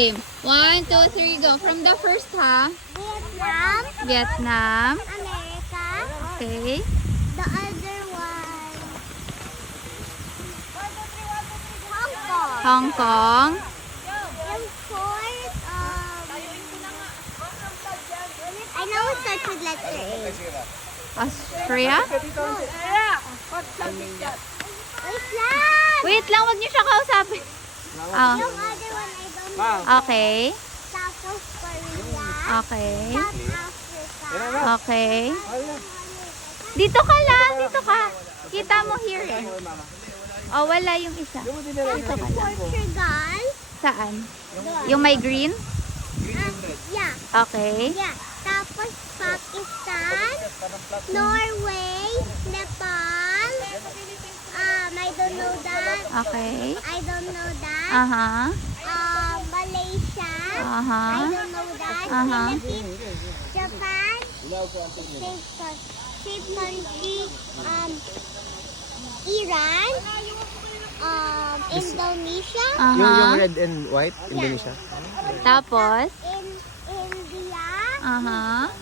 Game. 1, 2, 3, go. From the first, ha? Vietnam, Vietnam. America, Okay. the other one, Hong Kong. Hong Kong. Yung fourth, I know it starts with letter A. Austria. Wait lang! Wait lang, wag niyo siya kausapin. Oh. Yung other one, I don't know. Okay. South Korea, Okay. South Africa, Okay. Dito ka lang, dito ka. Kita mo here eh. Oh, wala yung isa. Dito ka lang. Portugal, Saan? Yung may green? yeah, Okay. yeah. Tapos Pakistan, Norway, Nepal, I don't know that. Okay. I don't know that. Aha. Malaysia, Aha. I don't know that. Philippines, Japan, safe country, Iran, Indonesia, Yung Aha. red and white, Indonesia. Tapos? in India, Aha.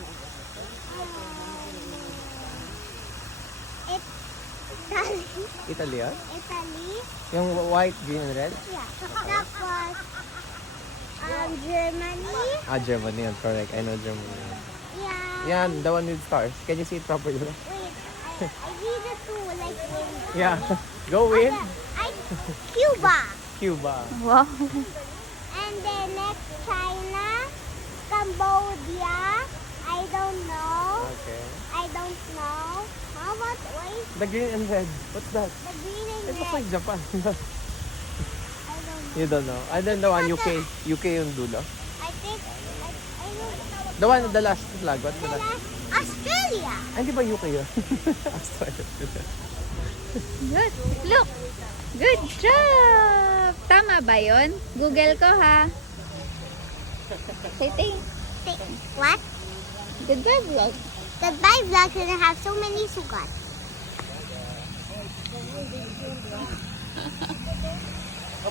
Italy, Italy, ah? Italy, Yung white, green, and red? yeah. Tapos, Germany, Germany, yun. Correct. I know Germany. yeah. Yan, the one with stars. Can you see it properly? Wait, I need it to like win. Yeah. Go win. Cuba. Cuba. Wow. And then next China, Cambodia. I don't know. Okay. I don't know. How about wait? The green and red. What's that? The green and It looks red. like Japan. I don't know. You don't know. I don't know one. UK. UK yung dulo. I think I don't. The one, the last flag. What's the The last? last Australia. Ay, di ba UK yun? Australia. Good. Look. Good job. Tama ba yun? Google ko ha. Say thanks. What? Goodbye vlog. Goodbye vlog gonna have so many sugat.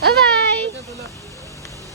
Bye-bye.